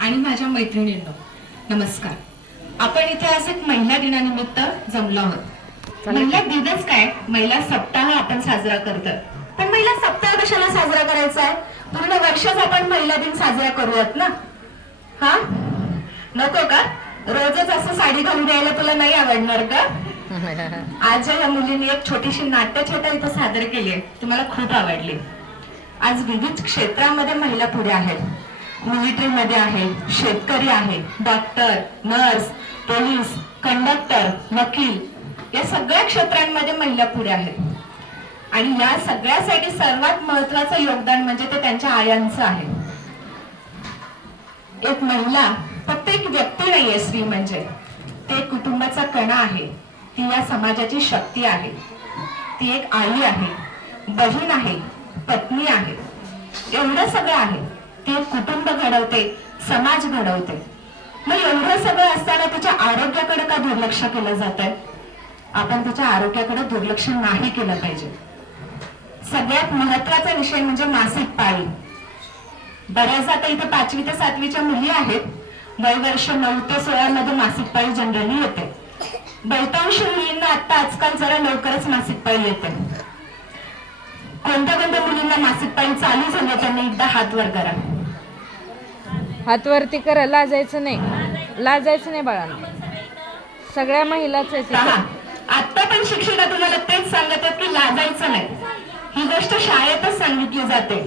आणि माझ्या मैत्रिणींनो नमस्कार. आपण इथे आज एक महिला दिनानिमित्त जमलो आहोत. महिला दिनच काय, महिला सप्ताह आपण साजरा करतो. पण महिला सप्ताह कशाला साजरा करायचा आहे? पूर्ण वर्षच आपण महिला दिन साजरा करूयात ना. हा नको का? रोजच असं साडी घालून यायला तुला नाही आवडणार का? आज या मुलीने एक छोटीशी नाट्यछटा इथं सादर केली आहे, ती मला खूप आवडली. आज विविध क्षेत्रामध्ये महिला पुढे आहेत. मिलिटरीमध्ये आहे, शेतकरी आहे, डॉक्टर, नर्स, पोलीस, कंडक्टर, वकील या सगळ्या क्षेत्रांमध्ये महिला पुढे आहेत. आणि या सगळ्यासाठी सर्वात महत्वाचं योगदान म्हणजे ते त्यांच्या आयांचं आहे. एक महिला फक्त एक व्यक्ती नाहीये. स्त्री म्हणजे ते कुटुंबाचा कणा आहे. ती या समाजाची शक्ती आहे. ती एक आई आहे, बहीण आहे, पत्नी आहे, एवढं सगळं आहे. ती एक कुटुंब घडवते, समाज घडवते. मग एवढं सगळं असताना तिच्या आरोग्याकडे का दुर्लक्ष केलं जात आहे? आपण तिच्या आरोग्याकडे दुर्लक्ष नाही केलं पाहिजे. सगळ्यात महत्वाचा विषय म्हणजे मासिक पाळी. बऱ्याच आता इथे 5वी ते 7वीच्या मुली आहेत. वय वर्ष 9 ते 16 मध्ये मासिक पाळी जनरली येते. बहुतांश मुलींना आता आजकाल जरा लवकरच मासिक पाळी येते. कोणत्या कोणत्या मुलींना मासिक पाळी चालू झाली त्यांनी एकदा हात वर करा. हात वरती करा, लाजायचं नाही, लाजायचं नाही बाळांना. सगळ्या महिलाच आता पण शिक्षिका तुम्हाला तेच सांगतात की लाजायचं नाही. ही गोष्ट शाळेतच सांगितली जाते.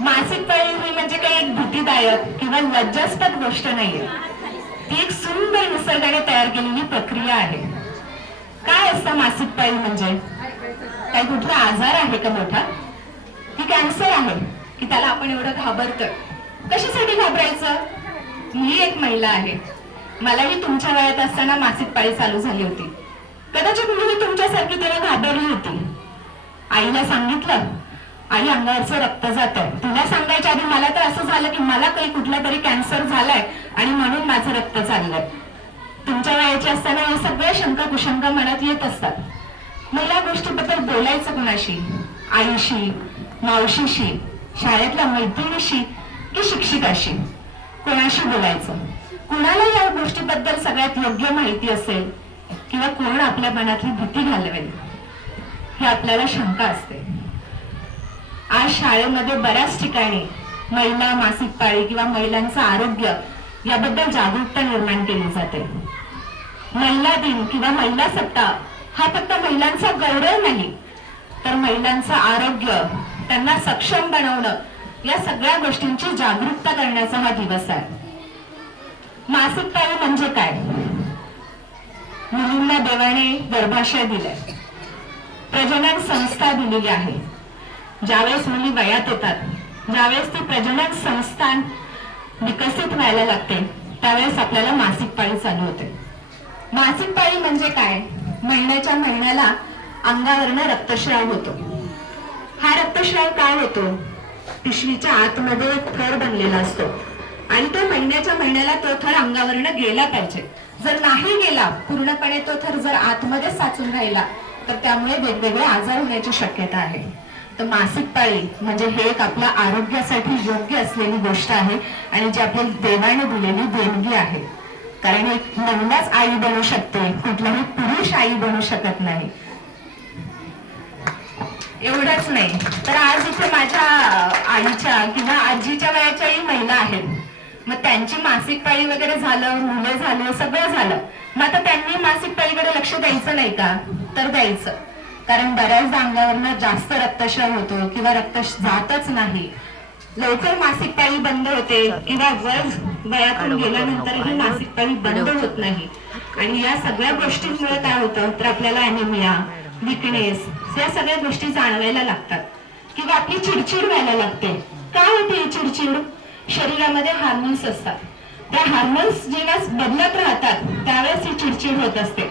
मासिक पाळी ही म्हणजे काही एक भीतीदायक किंवा लज्जास्पद गोष्ट नाहीये. ती एक सुंदर निसर्गाने तयार केलेली प्रक्रिया आहे. काय असतं मासिक पाळी म्हणजे? काही कुठला आजार आहे का मोठा? की कॅन्सर आहे की त्याला आपण एवढं घाबरतोय? कशासाठी घाबरायचं? मी एक महिला आहे. मलाही तुमच्या वयात असताना मासिक पाळी चालू झाली होती. कदाचित मी तुमच्यासारखी तेव्हा घाबरली होती. आईला सांगितलं, आई अंगावरचं रक्त जात आहे. तुला सांगायच्या आधी मला तर असं झालं की मला काही कुठला तरी कॅन्सर झालाय आणि म्हणून माझं रक्त चाललंय. तुमच्या वयाचे असताना या सगळ्या शंका कुशंका मनात येत असतात. मग या गोष्टीबद्दल बोलायचं कोणाशी? आईशी, मावशीशी, शाळेतल्या मैत्रिणीशी की शिक्षिकाशी? कोणाशी बोलायचं? कुणाला या गोष्टीबद्दल सगळ्यात योग्य माहिती असेल किंवा कोण आपल्या मनातली भीती घालवेल हे आपल्याला शंका असते. आज शाळेमध्ये बऱ्याच ठिकाणी महिला मासिक पाळी किंवा महिलांचं आरोग्य याबद्दल जागरूकता निर्माण केली जाते. महिला दिन किंवा महिला सप्ताह हा फक्त महिलांचा गौरव नाही, तर महिलांचं आरोग्य, त्यांना सक्षम बनवणं या सगळ्या गोष्टींची जागरूकता करण्याचा हा दिवस आहे. मासिक पाळी म्हणजे काय? मुलींना देवाने गर्भाशय दिलंय, प्रजनन संस्था दिलेली आहे. ज्यावेळेस मुली वयात येतात, ज्यावेळेस ती प्रजनन संस्था विकसित व्हायला लागते, त्यावेळेस आपल्याला मासिक पाळी चालू होते. मासिक पाळी म्हणजे काय? महिन्याच्या महिन्याला अंगावरनं रक्तस्राव होतो. हा रक्तस्राव काय होतो? पिशवीच्या आतमध्ये एक थर बनलेला असतो आणि तो महिन्याच्या महिन्याला तो थर अंगावरनं गेला पाहिजे. जर नाही गेला पूर्णपणे तो थर, जर आतमध्ये साचून राहिला तर त्यामुळे वेगवेगळे आजार होण्याची शक्यता आहे. तर मासिक पाळी म्हणजे हे एक आपल्या आरोग्यासाठी योग्य असलेली गोष्ट आहे आणि जी आपल्या देवाने दिलेली देणगी आहे. कारण एक महिलाच आई बनू शकते, कुठलाही पुरुष आई बनू शकत नाही. एवढंच नाही तर आज इथे माझ्या आईच्या किंवा आजीच्या वयाच्याही महिला आहेत. मग त्यांची मासिक पाळी वगैरे झालं, मुलं झालं, सगळं झालं. मग आता त्यांनी मासिक पाळीकडे लक्ष द्यायचं नाही का? तर द्यायचं. कारण बऱ्याचदा अंगावरनं जास्त रक्तस्राव होतो किंवा रक्त जातच नाही. लवकर मासिक पाळी बंद होते किंवा वयातून गेल्यानंतरही मासिक पाळी बंद होत नाही. आणि या सगळ्या गोष्टींमुळे काय होतं तर आपल्याला अॅनिमिया, विकनेस या सगळ्या गोष्टी जाणवायला लागतात किंवा आपली चिडचिड व्हायला लागते. काय होते ही चिडचिड? शरीरामध्ये हार्मोन्स असतात. त्या हार्मोन्स जेव्हा बदलत राहतात त्यावेळेस ही चिडचिड होत असते.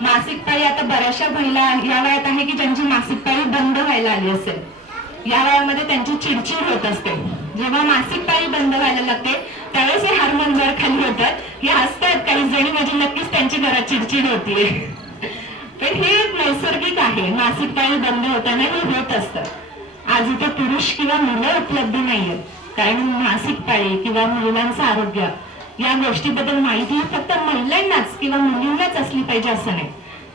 मासिक पाळी आता बऱ्याचशा महिला या वयात आहे की ज्यांची मासिक पाळी बंद व्हायला आली असेल. या वयामध्ये त्यांची चिडचिड होत असते. जेव्हा मासिक पाळी बंद व्हायला लागते त्यावेळेस हे हार्मोन वर खाली होतात. हे हसतात काही जणी, म्हणजे नक्कीच त्यांची घरात चिडचिड होतीये. तर हे एक नैसर्गिक आहे. मासिक पाळी बंद होताना हे होत असतं. आज इथे पुरुष किंवा मुलं उपलब्ध नाहीये, कारण मासिक पाळी किंवा महिलांचं आरोग्य या गोष्टीबद्दल माहिती फक्त महिलांनाच किंवा मुलींनाच असली पाहिजे असं नाही,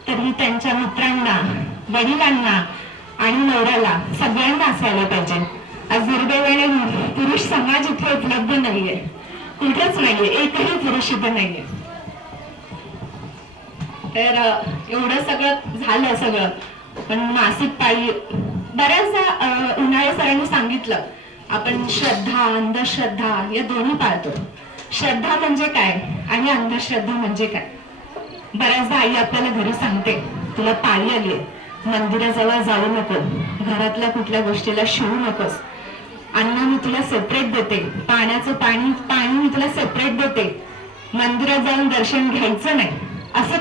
तर ही त्यांच्या मित्रांना, वडिलांना आणि नवऱ्याला सगळ्यांना असायला पाहिजे. आज दुर्दैवाने पुरुष समाज इथे उपलब्ध नाहीये, कुठेच नाहीये, एकही पुरुष इथे नाहीये. तर एवढं सगळं झालं सगळं, पण मासिक पाळी बऱ्याचदा उन्हाळे सरांनी सांगितलं आपण श्रद्धा अंधश्रद्धा या दोन्ही पाळतो. श्रद्धा म्हणजे काय आणि अंधश्रद्धा म्हणजे काय. बऱ्याचदा आई आपल्याला घरी सांगते तुला पाळी आलीये, मंदिराजवळ जाऊ नको, घरातल्या कुठल्या गोष्टीला शिवू नकोस, अन्न मी तुला सेपरेट देते, पाण्याचं पाणी मी तुला सेपरेट देते, मंदिरात जाऊन दर्शन घ्यायचं नाही. असं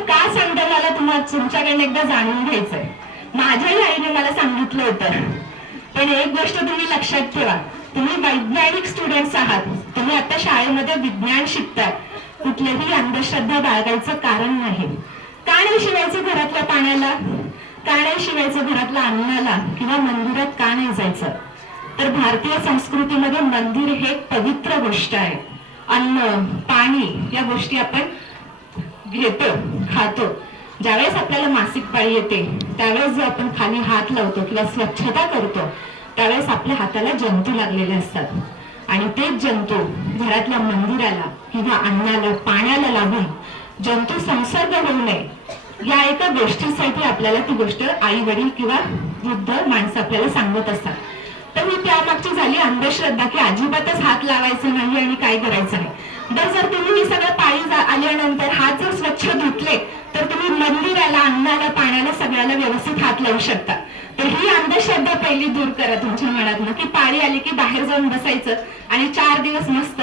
का सांगता मला तुमच्याकडनं एकदा जाणून घ्यायचंय. माझ्याही आईने मला सांगितलं होतं. पण एक गोष्ट तुम्ही लक्षात ठेवा, तुम्ही वैज्ञानिक स्टुडंट्स आहात, तुम्ही आता शाळेमध्ये विज्ञान शिकताय, कुठल्याही अंधश्रद्धा बाळगायचं कारण नाही. का नाही शिवायचं घरातल्या पाण्याला, का नाही शिवायचं घरातल्या अन्नाला, किंवा मंदिरात का नाही जायचं. तर भारतीय संस्कृतीमध्ये मंदिर हे एक पवित्र गोष्ट आहे. अन्न पाणी या गोष्टी आपण घेतो, खातो. ज्यावेळेस आपल्याला मासिक पाळी येते त्यावेळेस जो आपण खाली हात लावतो किंवा स्वच्छता करतो त्यावेळेस आपल्या हाताला जंतू लागलेले असतात आणि तेच जंतू घरातल्या मंदिराला किंवा अन्नाला पाण्याला लागून जंतू संसर्ग होऊ नये या एका गोष्टीसाठी आपल्याला ती गोष्ट आई वडील किंवा वृद्ध माणसं आपल्याला सांगत असतात. तर ही त्यामागची झाली अंधश्रद्धा की अजिबातच हात लावायचं नाही आणि काय करायचं नाही. जर तुम्ही ही सगळं पाळी आल्यानंतर हात जर स्वच्छ धुतले तर तुम्ही मंदिराला अन्नाला पाण्याला सगळ्याला व्यवस्थित हात लावू शकता. तर ही अंधश्रद्धा पहिली दूर करा तुमच्या मनातनं की पाळी आली की बाहेर जाऊन बसायचं आणि 4 दिवस मस्त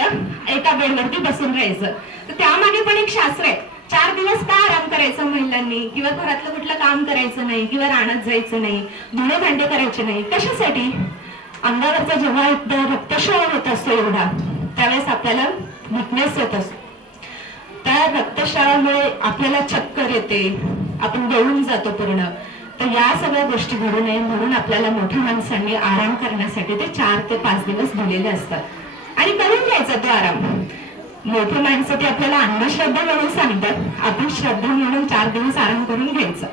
एका बेडवरती बसून राहायचं. तर त्यामागे पण एक शास्त्र आहे. 4 दिवस का आराम करायचं महिलांनी किंवा घरातलं कुठलं काम करायचं नाही किंवा रानात जायचं नाही, धुणे भांडे करायचे नाही. कशासाठी? अंगावरचा जेव्हा एकदा रक्तस्राव होत असतो एवढा त्यावेळेस आपल्याला विकनेस येत असतो. त्या रक्तस्रावामुळे आपल्याला चक्कर येते, आपण गळून जातो पूर्ण. तर या सगळ्या गोष्टी घडू नये म्हणून आपल्याला मोठ्या माणसांनी आराम करण्यासाठी ते 4 ते 5 दिवस दिलेले असतात आणि करून घ्यायचा तो आराम. मोठे माणसं ते आपल्याला अंधश्रद्धा म्हणून सांगतात, आपण श्रद्धा म्हणून 4 दिवस आराम करून घ्यायचा.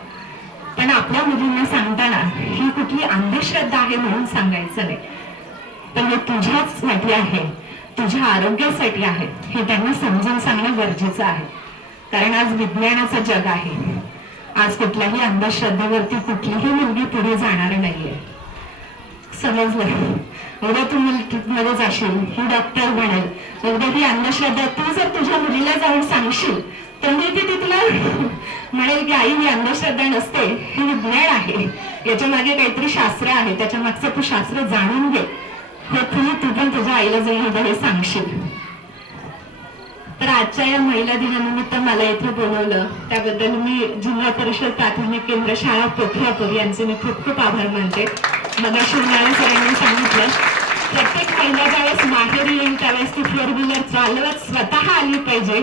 पण आपल्या मुलींना सांगताना ही कुठली अंधश्रद्धा आहे म्हणून सांगायचं नाही, पण हे तुझ्यासाठी आहे, तुझ्या आरोग्यासाठी आहे हे त्यांना समजून सांगणं गरजेचं आहे. कारण आज विज्ञानाचं जग आहे. आज कुठल्याही अंधश्रद्धेवरती कुठलीही मुलगी पुढे जाणार नाहीये. समजलं? उद्या तू मध्ये जाशील, ही डॉक्टर बनेल, उद्या ही अंधश्रद्धा तू जर तुझ्या मुलीला जाऊन सांगशील तर मी ती तुला म्हणेल की आई ही अंधश्रद्धा नसते, ही विज्ञान आहे, याच्या मागे काहीतरी शास्त्र आहे, त्याच्या मागचं तू शास्त्र जाणून घे. हे तू पण तुझ्या आईला जाऊन हे सांगशील. तर आजच्या या महिला दिनानिमित्त मला इथे बोलवलं त्याबद्दल मी जिल्हा परिषद प्राथमिक केंद्र शाळा पोखरापूर यांचे मी खूप खूप आभार मानते. मग शिवनाळे सरांनी सांगितलं प्रत्येक महिला ज्यावेळेस माहेरी येईल त्यावेळेस ती 4 व्हीलर चालवत स्वतः आली पाहिजे.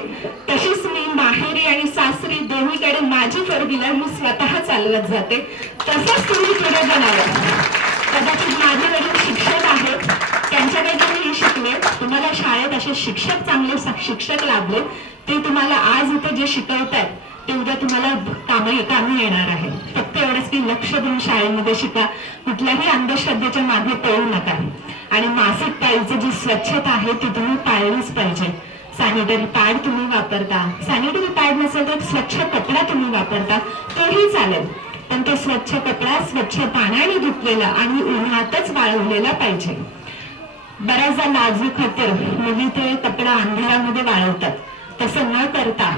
तशीच मी माहेरी आणि सासरी दोन्हीकडे माझी 4 व्हीलर मी स्वतः चालवत जाते. तसंच तुम्ही पुढे बनावं. कदाचित माझे वडील शिक्षक आहेत, त्यांच्याकडे तुम्ही शिकले, तुम्हाला शाळेत असे शिक्षक चांगले शिक्षक लाभले, ते तुम्हाला आज इथे जे शिकवतात ते उद्या तुम्हाला कामी येणार आहे. फक्त एवढंच की लक्ष देऊन शाळेमध्ये शिका, कुठल्याही अंधश्रद्धेच्या मागे पळू नका. आणि मासिक पाळीची जी स्वच्छता आहे ती तुम्ही पाळलीच पाहिजे. सॅनिटरी पॅड तुम्ही वापरता, सॅनिटरी पॅड नसेल तर स्वच्छ कपडा तुम्ही वापरता तोही चालेल, पण तो स्वच्छ कपडा स्वच्छ पाण्याने धुतलेला आणि उन्हातच वाळवलेला पाहिजे. बऱ्याचदा लाजू खातर मुली ते कपडा अंधारामध्ये वाळवतात, तसं न करता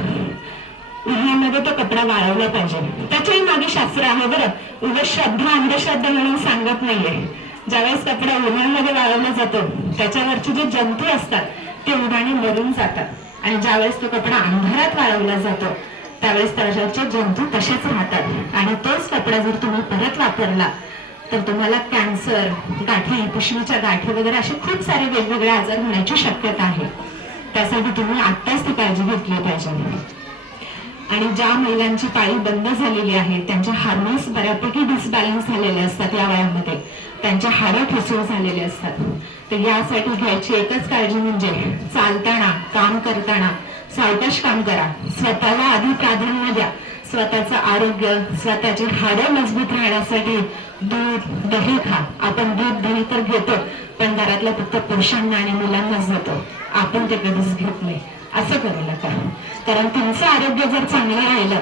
उन्हामध्ये तो कपडा वाळवला पाहिजे. त्याच्याही मागे शास्त्र आहे बरं, उगाच श्रद्धा अंधश्रद्धा म्हणून सांगत नाहीये. ज्यावेळेस कपडा उन्हामध्ये वाळवला जातो त्याच्यावरचे जे जंतू असतात ते उन्हाने मरून जातात आणि ज्यावेळेस तो कपडा अंधारात वाळवला जातो त्यावेळेस त्याच्यावरचे जंतू तसेच राहतात आणि तोच कपडा जर तुम्ही परत वापरला तर तुम्हाला कॅन्सर, गाठी, पिशवीच्या गाठी वगैरे असे खूप सारे वेगवेगळे आजार होण्याची शक्यता आहे. त्यासाठी तुम्ही आत्ताच ती काळजी घेतली पाहिजे. आणि ज्या महिलांची पाळी बंद झालेली आहे त्यांच्या हार्मोन्स बऱ्यापैकी डिसबॅलन्स झालेले असतात, या वयामध्ये त्यांच्या हाडं ठिसूळ झालेले असतात, तर यासाठी घ्यायची एकच काळजी म्हणजे चालताना काम करताना सावकाश काम करा, स्वतःला आधी प्राधान्य द्या, स्वतःचं आरोग्य, स्वतःची हाडं मजबूत राहण्यासाठी दूध दही खा. आपण दूध दही तर घेतो, पण घरातल्या फक्त पुरुषांना आणि मुलांनाच देतो, आपण ते कधीच घेत नाही. असं करू नका, कारण तुमचं आरोग्य जर चांगलं राहिलं,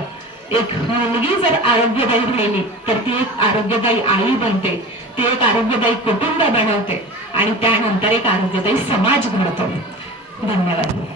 एक मुलगी जर आरोग्यदायी राहिली तर ती एक आरोग्यदायी आई बनते, ती एक आरोग्यदायी कुटुंब बनवते आणि त्यानंतर एक आरोग्यदायी समाज घडतो. धन्यवाद.